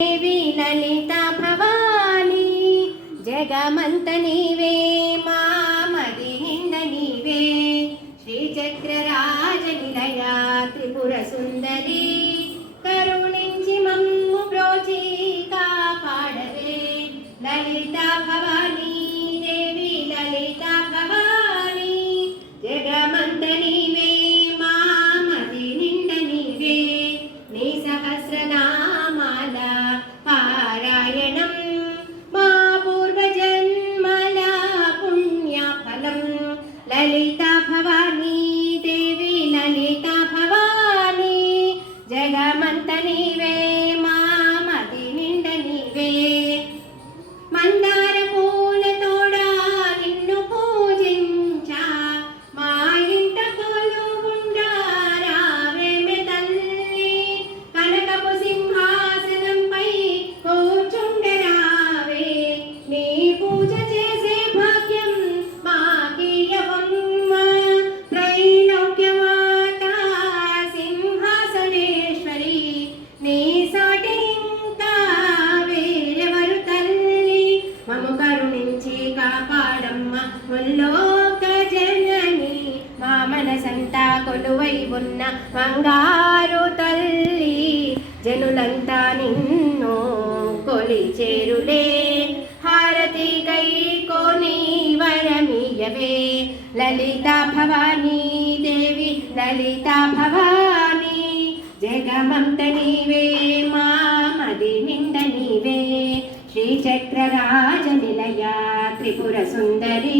దేవి లలిత భవాని జగమంత నీవే మామది నింద నీవే. శ్రీచక్రరాజ నిలయ త్రిపుర సుందరి కరుణించి మమ్ము ప్రోచి కాపాడవే. లలిత భవ లలిత ముల్లోక జనని మా మనసంతా కొలువై ఉన్న బంగారు తల్లి జనులంతా నిన్ను కొలిచేరులే. హారతి కై కోని వరమియవే. లలిత భవానీ దేవి లలిత భవానీ జగమంత నీవే. నీవే శ్రీచక్రరాజ నిలయ త్రిపుర సుందరి